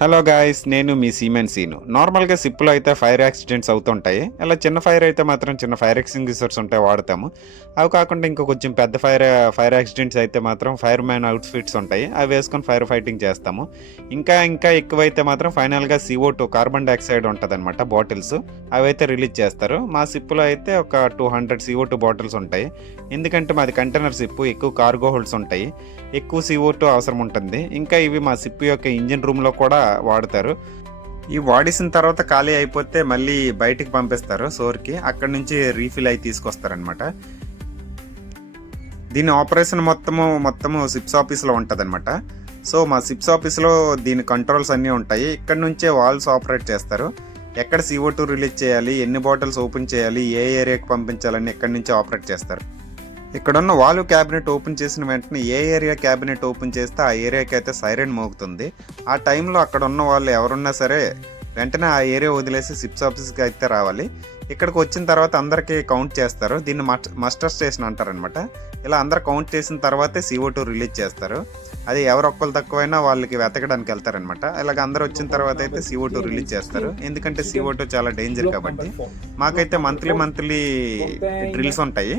Hello guys, నేను మీ siemens scene. నార్మల్గా సిప్లో అయితే ఫైర్ యాక్సిడెంట్స్ అవుతుంటాయి. అలా చిన్న ఫైర్ అయితే మాత్రం చిన్న ఫైర్ ఎక్స్టింగ్విషర్స్ ఉంటాయి, వాడతాము. అవి కాకుండా ఇంకా కొంచెం పెద్ద ఫైర్ యాక్సిడెంట్స్ అయితే మాత్రం ఫైర్ మ్యాన్ అవుట్ఫిట్స్ ఉంటాయి, అవి వేసుకొని ఫైర్ ఫైటింగ్ చేస్తాము. ఇంకా ఎక్కువైతే మాత్రం ఫైనల్గా CO2 కార్బన్ డైఆక్సైడ్ ఉంటుంది అనమాట, బాటిల్స్ అవి అయితే రిలీజ్ చేస్తారు. మా సిప్లో అయితే ఒక 200 CO2 బాటిల్స్ ఉంటాయి. ఎందుకంటే మాది కంటైనర్ సిప్పు, ఎక్కువ కార్గో హోల్డ్స్ ఉంటాయి, ఎక్కువ CO2 అవసరం ఉంటుంది. ఇంకా ఇవి మా సిప్ యొక్క ఇంజిన్ రూమ్లో కూడా వాడతారు. ఈ వాడేసిన తర్వాత ఖాళీ అయిపోతే మళ్ళీ బయటికి పంపిస్తారు సోర్కి, అక్కడ నుంచి రీఫిల్ అయి తీసుకొస్తారనమాట. దీని ఆపరేషన్ మొత్తము సిప్స్ ఆఫీస్లో ఉంటుంది అనమాట. సో మా సిప్స్ ఆఫీస్లో దీని కంట్రోల్స్ అన్నీ ఉంటాయి. ఇక్కడ నుంచే వాల్స్ ఆపరేట్ చేస్తారు. ఎక్కడ CO2 రిలీజ్ చేయాలి, ఎన్ని బాటిల్స్ ఓపెన్ చేయాలి, ఏ ఏరియాకి పంపించాలని ఎక్కడి నుంచి ఆపరేట్ చేస్తారు. ఇక్కడున్న వాల్వ్ క్యాబినెట్ ఓపెన్ చేసిన వెంటనే ఏ ఏరియా క్యాబినెట్ ఓపెన్ చేస్తే ఆ ఏరియాకి అయితే సైరన్ మోగుతుంది. ఆ టైంలో అక్కడ ఉన్న వాళ్ళు ఎవరున్నా సరే వెంటనే ఆ ఏరియా వదిలేసి సిప్స్ ఆఫీస్కి అయితే రావాలి. ఇక్కడికి వచ్చిన తర్వాత అందరికీ కౌంట్ చేస్తారు. దీన్ని మస్టర్ స్టేషన్ అంటారనమాట. ఇలా అందరు కౌంట్ చేసిన తర్వాతే CO2 రిలీజ్ చేస్తారు. అది ఎవరొక్కరు తక్కువైనా వాళ్ళకి వెతకడానికి వెళ్తారనమాట. ఇలాగ అందరు వచ్చిన తర్వాత అయితే CO2 రిలీజ్ చేస్తారు. ఎందుకంటే CO2 చాలా డేంజర్ కాబట్టి. మాకైతే మంత్లీ డ్రిల్స్ ఉంటాయి.